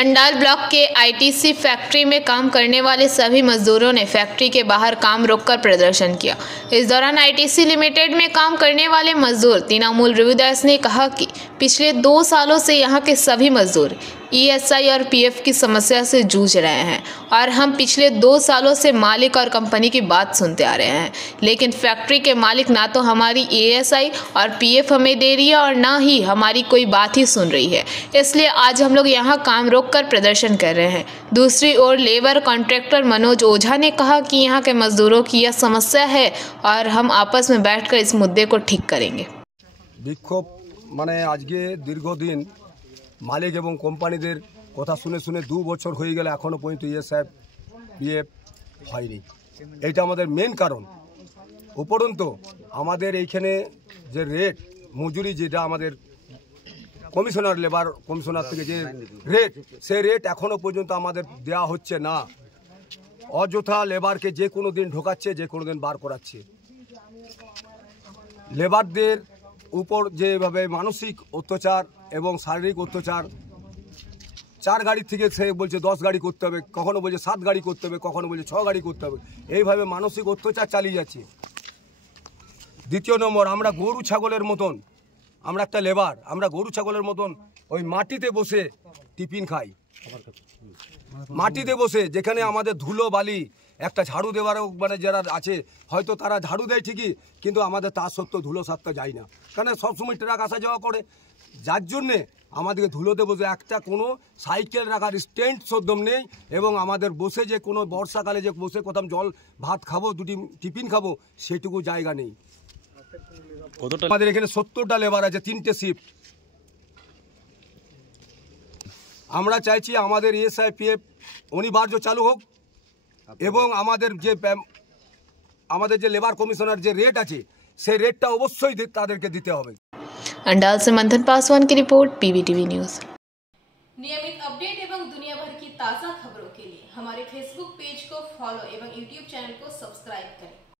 Andal block के ITC factory में काम करने वाले सभी मजदूरों ने फैक्ट्री के बाहर काम रोककर प्रदर्शन किया। इस दौरान आईटीसी लिमिटेड में काम करने वाले मजदूर तृणमूल रविदास ने कहा कि पिछले 2 सालों से यहां के सभी मजदूर ईएसआई और पीएफ की समस्या से जूझ रहे हैं और हम पिछले 2 सालों से मालिक और कंपनी की बात सुनते आ रहे हैं, लेकिन फैक्ट्री के मालिक ना तो हमारी ईएसआई और पीएफ हमें दे रही है और ना ही हमारी कोई बात ही सुन रही है। इसलिए आज हम लोग यहाँ काम रोककर प्रदर्शन कर रहे हैं। दूसरी ओर लेबर कॉन्ट्रैक्टर मनोज ओझा ने कहा कि यहाँ के मजदूरों की यह समस्या है और हम आपस में बैठकर इस मुद्दे को ठीक करेंगे। विक्षोभ माने आज के दीर्घदिन मालिक एवं कोम्पानीदेर कथा शुने शुने 2 बछर हो गेल एखोनो पर्यन्त ईएसआई पीएफ हयनि। एटा आमादेर मेन कारण। उपरন্তু आमादेर एइखाने जे रेट मजुरी जेटा आमादेर कमिशनार लेबर कमिशनार थेके जे रेट से रेट एखोनो पर्यन्त आमादेर देওয়া হচ্ছে না। अयथा लेबारके जे कोनो दिन ढोकाচ্ছে जे कोनो दिन बार कराচ্ছে। लेबारदेर ऊपर जेभाবে मानसिक अत्याचार एवं शारीरिक अत्याचार 4 गाड़ी থেকে সে বলছে 10 গাড়ি করতে হবে, কখনো বলছে 7 গাড়ি করতে হবে, কখনো বলছে 6 গাড়ি করতে হবে, এইভাবে মানসিক অত্যাচার চালিয়ে যাচ্ছে। দ্বিতীয় নম্বর, আমরা গরু ছাগলের মতন, আমরা একটা লেবার, আমরা গরু ছাগলের মতন ওই মাটিতে বসে টিফিন খাই। মাটিতে বসে যেখানে আমাদের ধুলো বালি একটা ঝাড়ু দেওয়ারও মানে যারা আছে হয়তো তারা ঝাড়ু দেয় ঠিকই, কিন্তু আমাদের তা সত্ত্বেও ধুলো সারতে যায় না, কারণ সবসময় ট্রাক আসা যাওয়া করে, যার জন্যে আমাদেরকে ধুলোতে বসে একটা কোনো সাইকেল রাখার স্ট্যান্ড সদ্যম নেই। এবং আমাদের বসে যে কোনো বর্ষাকালে যে বসে কোথাও জল ভাত খাবো, 2টি টিফিন খাবো, সেটুকু জায়গা নেই। আমাদের এখানে 70টা লেবার আছে, 3টে শিফট। আমরা চাইছি আমাদের ईएसआई पीएफ অনিবার্য চালু হোক এবং আমাদের যে লেবার কমিশনার যে রেট আছে সেই রেটটা অবশ্যই তাদেরকে দিতে হবে। अंडाल से मंथन पासवान की रिपोर्ट, पीवीटीवी न्यूज़। नियमित अपडेट एवं दुनिया भर की ताज़ा खबरों के लिए हमारे फेसबुक पेज को फॉलो एवं यूट्यूब चैनल को सब्सक्राइब करें।